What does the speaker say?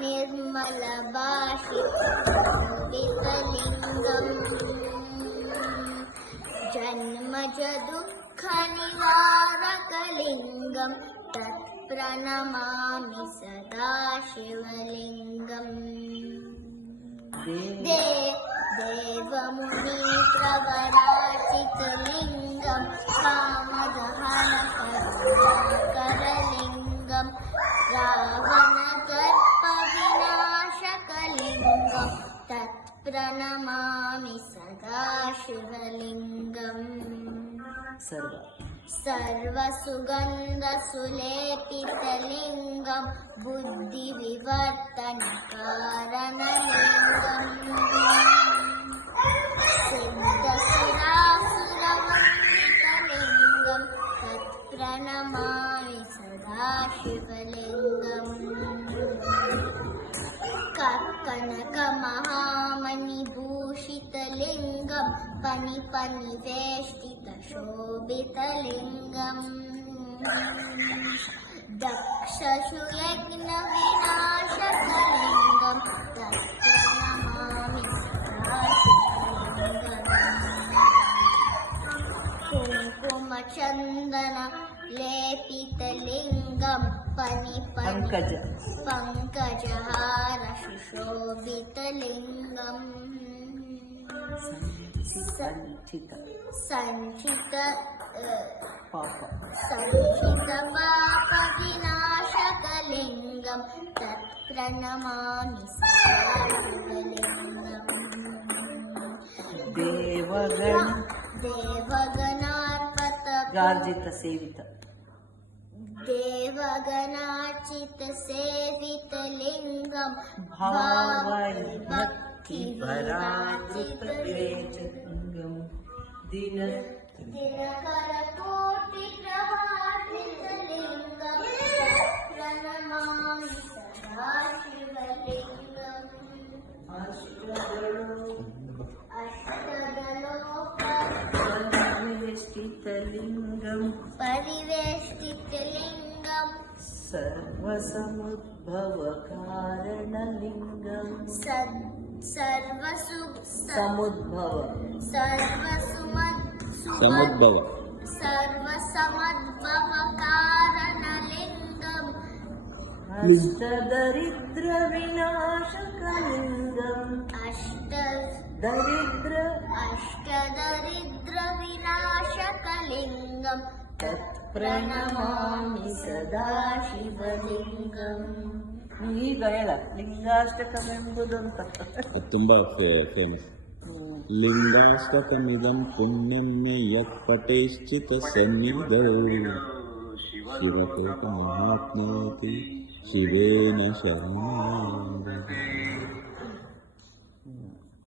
निर्मलभाषितलिङ्गम् जन्मज दुःखनिवारकलिङ्गं तत्प्रणमामि सदा शिवलिङ्गम् देवमुनिप्रवराचितलिङ्गं कामदहनकरुणाकरलिङ्गं रावणदर्पविनाशकलिङ्गं तत्प्रणमामि सदा शिवलिङ्गम् सर्वसुगन्धसुलेपितलिङ्गं बुद्धिविवर्तनकारणलिङ्गम् सिद्धसुरासुरवन्दितलिङ्गं तत्प्रणमामि सदा शिवलिङ्गम् कनकमहामणिभूषितलिङ्गं पनिपनिवेष्टितशोभितलिङ्गम् दक्षशुयज्ञविनाशकलिङ्गं तत्प्रणमामि सदा शिवलिङ्गम् कुङ्कुमचन्दनलेपितलिङ्गं पङ्कजहार सुशोभितलिङ्गम् सञ्चितपापविनाशकलिङ्गं तत्प्रणमामि सदा शिवलिङ्गम् देवगणार्चितसेवितलिङ्गं भावैर्भक्तिपराजितलिङ्गं दिनकरकोटिप्रभासितलिङ्गं प्रणमामि सदा शिवलिङ्गम् परिवेष्टितलिङ्गं सर्वसमुद्भवकारणलिङ्गं सर्वसमद्भवकारणलिङ्गम् अष्टदरिद्रविनाशकलिङ्गम् अष्टदरिद्रविनाशकलिङ्गं तत्प्रणमामि सदा ಶಿವಲಿಂಗಂ. ಈಗ ಹೇಳ ಲಿಂಗಾಷ್ಟಕವೆಂಬುದು ಅಂತ ತುಂಬಾ ಫೇಮಸ್. ಲಿಂಗಾಷ್ಟಕಮಿದಂ ಪುಣ್ಯಂ ಯತ್ ಪಟೇಶ್ಚಿತ ಸನ್ನಿಧೌ ಶಿವಕೋಪ ಮಹಾತ್ಮೇತಿ ಶಿವೇನ ಶರಣಂ.